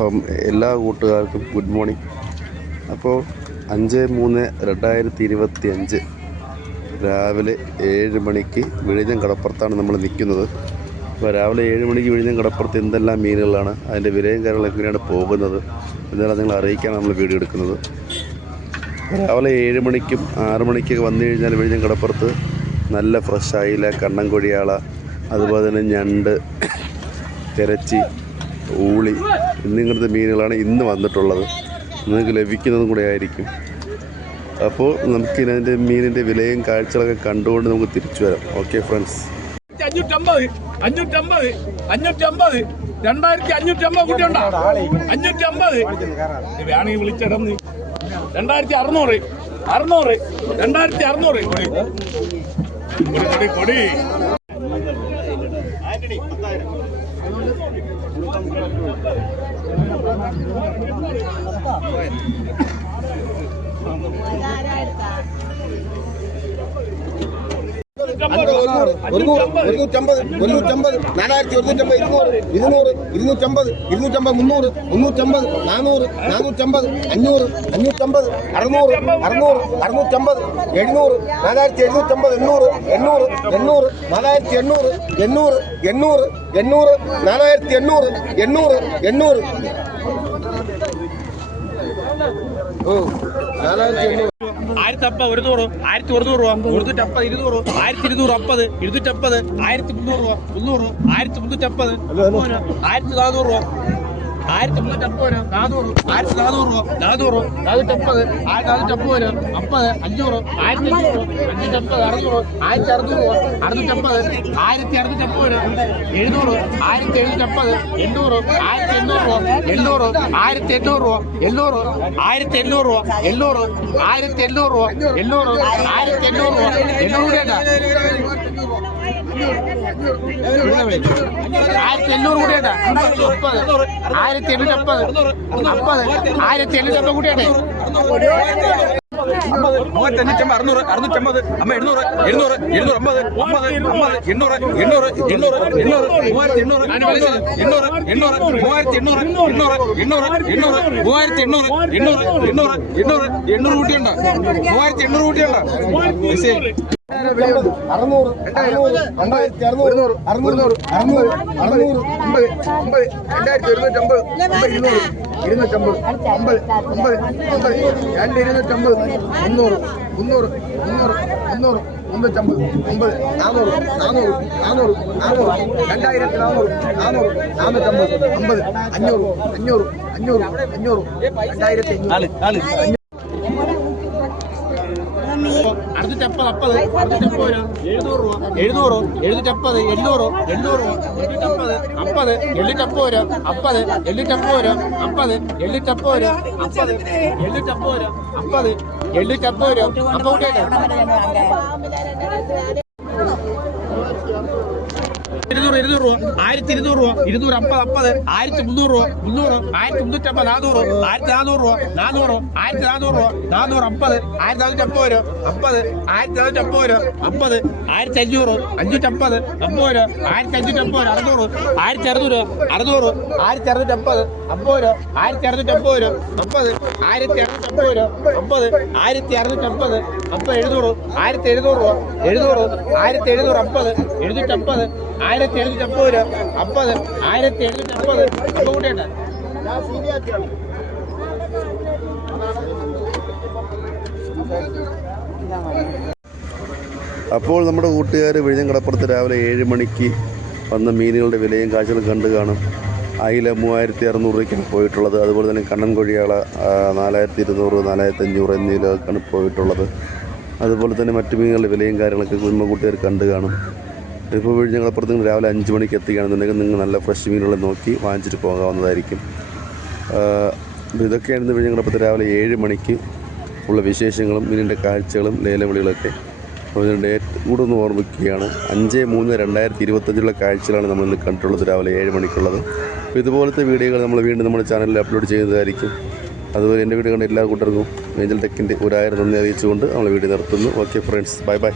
അപ്പം എല്ലാ കൂട്ടുകാർക്കും ഗുഡ് മോർണിംഗ്. അപ്പോൾ അഞ്ച് മൂന്ന് രണ്ടായിരത്തി ഇരുപത്തി അഞ്ച് രാവിലെ ഏഴ് മണിക്ക് വിഴിഞ്ഞം കടപ്പുറത്താണ് നമ്മൾ നിൽക്കുന്നത്. അപ്പോൾ രാവിലെ ഏഴ് മണിക്ക് വിഴിഞ്ഞം കടപ്പുറത്ത് എന്തെല്ലാം മീനുകളാണ് അതിന്റെ വിലയും കാര്യങ്ങളൊക്കെ എങ്ങനെയാണ് പോകുന്നത് ഇതെല്ലാം നിങ്ങൾ അറിയിക്കാൻ നമ്മൾ വീഡിയോ എടുക്കുന്നത്. രാവിലെ ഏഴ് മണിക്കും ആറ് മണിക്കൊക്കെ വന്നു കഴിഞ്ഞാൽ വിഴിഞ്ഞം കടപ്പുറത്ത് നല്ല ഫ്രഷ് കണ്ണൻ കൊഴിയാള അതുപോലെ തന്നെ ഞണ്ട് തിരച്ചി ഊളി. എന്നിങ്ങനത്തെ മീനുകളാണ് ഇന്ന് വന്നിട്ടുള്ളത്. നിങ്ങൾക്ക് ലഭിക്കുന്നതും കൂടെ ആയിരിക്കും. അപ്പോൾ നമുക്ക് ഇതിന്റെ മീനിന്റെ വിലയും കാഴ്ചകളൊക്കെ കണ്ടുകൊണ്ട് നമുക്ക് തിരിച്ചു വരാം. ഓക്കെ ഫ്രണ്ട്സ് അഞ്ഞൂറ്റമ്പത് അഞ്ഞൂറ്റമ്പത് അഞ്ഞൂറ്റമ്പത്. രണ്ടായിരത്തി അഞ്ഞൂറ്റമ്പത് കുട്ടിയുണ്ടോ? വേണമെങ്കിൽ വിളിച്ചിടന്ന് രണ്ടായിരത്തി അറുന്നൂറ് അറുന്നൂറ് രണ്ടായിരത്തി അറുന്നൂറ്. കൊടി കൊടി കൊടി. ഒരുന്നൂറ്റമ്പത് ഒരുന്നൂറ്റമ്പത് നാലായിരത്തി ഒരുന്നൂറ്റമ്പത് ഇരുന്നൂറ് ഇരുന്നൂറ് ഇരുന്നൂറ്റമ്പത് ഇരുന്നൂറ്റമ്പത് മുന്നൂറ് മുന്നൂറ്റമ്പത് നാനൂറ് നാനൂറ്റമ്പത് അഞ്ഞൂറ് അഞ്ഞൂറ്റമ്പത് അറുന്നൂറ് അറുന്നൂറ് അറുന്നൂറ്റമ്പത് എഴുന്നൂറ് നാലായിരത്തി എഴുന്നൂറ്റമ്പത് എണ്ണൂറ് എണ്ണൂറ് എണ്ണൂറ് നാലായിരത്തി എണ്ണൂറ് എണ്ണൂറ് എണ്ണൂറ് എണ്ണൂറ് നാലായിരത്തി എണ്ണൂറ് എണ്ണൂറ് എണ്ണൂറ്. ആയിരത്തി അപ്പ ഒരുന്നൂറ് ആയിരത്തി ഒരുന്നൂറ് രൂപ. ഒരുന്നൂറ്റമ്പത് ഇരുന്നൂറ്. ആയിരത്തി ഇരുന്നൂറ് അമ്പത് ഇരുന്നൂറ്റമ്പത് ആയിരത്തി മുന്നൂറ് രൂപ. മുന്നൂറ് ആയിരത്തി മുന്നൂറ്റമ്പത്. മുന്നൂറ് ആയിരത്തി നാനൂറ് രൂപ. ആയിരത്തി മുന്നൂറ്റമ്പത് രൂപ നാനൂറ്. ആയിരത്തി നാനൂറ്. നാനൂറ് രൂപ അമ്പത്. അഞ്ഞൂറ്. ആയിരത്തി അഞ്ഞൂറ് അറുന്നൂറ്റമ്പത് രൂപ എഴുന്നൂറ് ആയിരത്തി എഴുന്നൂറ്റമ്പത് എണ്ണൂറ് ആയിരത്തി എണ്ണൂറ്. രൂപ എണ്ണൂറ്. ആയിരത്തി എണ്ണൂറ്. രൂപ എണ്ണൂറ്. ആയിരത്തി എണ്ണൂറ്. രൂപ എണ്ണൂറ് ആയിരത്തി എണ്ണൂറ് രൂപ എണ്ണൂറ് ആയിരത്തി എണ്ണൂറ് രൂപ എണ്ണൂറ് രൂപ. ആയിരത്തി എണ്ണൂറ് കൂടിയാട്ടെ മുപ്പത് ആയിരത്തി എണ്ണൂറ്റി അമ്പത്. അമ്പത് ആയിരത്തി എണ്ണൂറ്റി അമ്പത് കൂടിയുണ്ട് അറുന്നൂറ് അറുന്നൂറ്റമ്പത് അമ്മ എണ്ണൂറ് എഴുന്നൂറ് എഴുന്നൂറ് അമ്പത് അമ്പത് അമ്പത് എണ്ണൂറ് എണ്ണൂറ് എണ്ണൂറ് എണ്ണൂറ് മൂവായിരത്തി എണ്ണൂറ് എണ്ണൂറ് എണ്ണൂറ് മൂവായിരത്തി എണ്ണൂറ് എണ്ണൂറ് എണ്ണൂറ് എണ്ണൂറ് മൂവായിരത്തി എണ്ണൂറ് എണ്ണൂറ് എണ്ണൂറ് എണ്ണൂറ് എണ്ണൂറ് കൂട്ടിയുണ്ട് മൂവായിരത്തി എണ്ണൂറ് കൂട്ടിയുണ്ട് അറുന്നൂറ് രണ്ടായിരത്തി അറുന്നൂറ് അറുന്നൂറ് അറുന്നൂറ് അറുന്നൂറ് അമ്പത് അമ്പത് രണ്ടായിരത്തി ഒരുന്നൂറ്റമ്പത് അമ്പത് ഇരുന്നൂറ് ഇരുന്നൂറ്റമ്പത് അമ്പത് അമ്പത് അമ്പത് രണ്ട് ഇരുന്നൂറ്റമ്പത് മുന്നൂറ് മുന്നൂറ് മുന്നൂറ് മുന്നൂറ് മുന്നൂറ്റമ്പത് അമ്പത് നാനൂറ് നാനൂറ് നാനൂറ് നാനൂറ് രണ്ടായിരത്തി നാനൂറ് നാനൂറ് നാനൂറ്റമ്പത് അമ്പത് അഞ്ഞൂറ് അഞ്ഞൂറ് അഞ്ഞൂറ് അഞ്ഞൂറ് രണ്ടായിരത്തി അഞ്ഞൂറ്. അപ്പത് അമ്പത് അറുന്നൂറ്റമ്പത് രൂപ എഴുന്നൂറ് രൂപ. എഴുന്നൂറ് എഴുന്നൂറ്റമ്പത് എണ്ണൂറ് എണ്ണൂറ് എണ്ണൂറ്റമ്പത് അമ്പത് എണ്ണൂറ്റമ്പത് രൂപ അമ്പത് എണ്ണൂറ്റമ്പത് രൂപ അമ്പത് എണ്ണൂറ്റമ്പത് രൂപ അമ്പത് എണ്ണൂറ്റമ്പത് വരും അമ്പത് രൂപ അമ്പത് കൂട്ടിയിട്ട് ഇരുന്നൂറ് രൂപ ആയിരത്തി ഇരുന്നൂറ് രൂപ ഇരുന്നൂറ് അമ്പത് അമ്പത് ആയിരത്തി മുന്നൂറ് രൂപ മുന്നൂറ് ആയിരത്തി മുന്നൂറ്റമ്പത് നാനൂറ് ആയിരത്തി നാനൂറ് രൂപ നാനൂറ് ആയിരത്തി നാനൂറ് രൂപ നാനൂറ് അമ്പത് ആയിരത്തി നാനൂറ്റി അമ്പത് രൂപ അമ്പത് ആയിരത്തി നാനൂറ്റി അമ്പത് രൂപ അമ്പത് ആയിരത്തി അഞ്ഞൂറ് അഞ്ഞൂറ്റമ്പത് അമ്പത് രൂപ ആയിരത്തി അഞ്ഞൂറ്റി അമ്പത് രൂപ അറുന്നൂറ് ആയിരത്തി അറുന്നൂറ് അറുന്നൂറ് ആയിരത്തി അറുന്നൂറ്റി അമ്പത് അമ്പത് രൂപ ആയിരത്തി അറുന്നൂറ്റി അമ്പത് രൂപ അമ്പത് ആയിരത്തി അറുന്നൂറ്റി അമ്പത് രൂപ അമ്പത് ആയിരത്തി അറുന്നൂറ്റി അമ്പത് അമ്പത് എഴുന്നൂറ് ആയിരത്തി എഴുന്നൂറ് രൂപ എഴുന്നൂറ് ആയിരത്തി എഴുന്നൂറ് അമ്പത് എഴുന്നൂറ്റമ്പത് ആയിരത്തി എഴുന്നൂറ്റി അമ്പത്. ആയിരത്തി എഴുന്നൂറ്റി അമ്പത് അപ്പോൾ നമ്മുടെ കൂട്ടുകാർ വിഴിഞ്ഞം കടപ്പുറത്ത് രാവിലെ ഏഴ് മണിക്ക് വന്ന മീനുകളുടെ വിലയും കാഴ്ചകളും കണ്ടു കാണും. അയില മൂവായിരത്തി അറുന്നൂറ് രൂപയ്ക്കാണ് പോയിട്ടുള്ളത്. അതുപോലെ തന്നെ കണ്ണൻ കൊഴിയാള നാലായിരത്തി ഇരുന്നൂറ് നാലായിരത്തി അഞ്ഞൂറ് എന്നിവയിലൊക്കെയാണ് പോയിട്ടുള്ളത്. അതുപോലെ തന്നെ മറ്റു മീനുകളുടെ വിലയും കാര്യങ്ങളൊക്കെ കുടുംബ കൂട്ടുകാർ കണ്ടു കാണും. ഇപ്പോൾ വഴി ഞങ്ങൾ അപ്പുറത്ത് നിങ്ങൾ രാവിലെ അഞ്ച് മണിക്ക് എത്തിക്കുകയാണെന്നുണ്ടെങ്കിൽ നിങ്ങൾ നല്ല ഫ്രഷ് മീനുകളെ നോക്കി വാങ്ങിച്ചിട്ട് പോകാവുന്നതായിരിക്കും. ഇതൊക്കെയാണ് ഇന്ന് കടപ്പുറത്ത് രാവിലെ ഏഴ് മണിക്ക് ഉള്ള വിശേഷങ്ങളും മീനിന്റെ കാഴ്ചകളും ലേലവിളികളൊക്കെ. അപ്പോൾ ഇതിന്റെ കൂടെ ഒന്ന് ഓർമ്മിക്കുകയാണ്. അഞ്ച് മൂന്ന് രണ്ടായിരത്തി ഇരുപത്തഞ്ചിലുള്ള കാഴ്ചകളാണ് നമ്മൾ ഇന്ന് കണ്ടിട്ടുള്ളത് രാവിലെ ഏഴ് മണിക്കുള്ളത്. അപ്പോൾ ഇതുപോലത്തെ വീഡിയോകൾ നമ്മൾ വീണ്ടും നമ്മുടെ ചാനലിൽ അപ്ലോഡ് ചെയ്യുന്നതായിരിക്കും അതുപോലെ എന്റെ വീഡിയോ കണ്ട എല്ലാ കൂട്ടർക്കും ഏഞ്ചൽ ടെക്കിന്റെ ഒരായിരം നന്ദി അറിയിച്ചുകൊണ്ട് നമ്മൾ വീഡിയോ നിർത്തുന്നു. Okay friends bye bye.